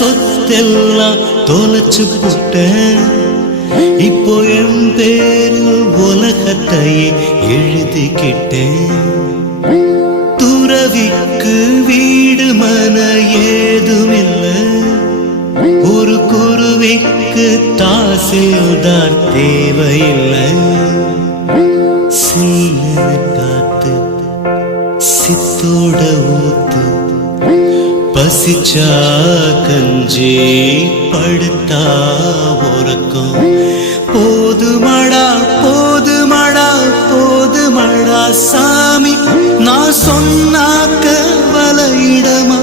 சொத்தெல்லாம் தொலைச்சு போட்டேன். இப்போ என் பேரில் உலகத்தையே எழுதிக்கிட்டேன். துறவிக்கு வீடு மன ஏதுமில்லை, ஒரு குருவிக்கு தாசில்தார் தேவையில்லை. சில்லுன்னு காத்து சித்தோட ஊத்து, பசிச்சா கஞ்சி படுத்தா உறக்கம். போதுமடா போதுமடா போதுமடா சாமி, நான் சொன்னாக்க வலையிடமா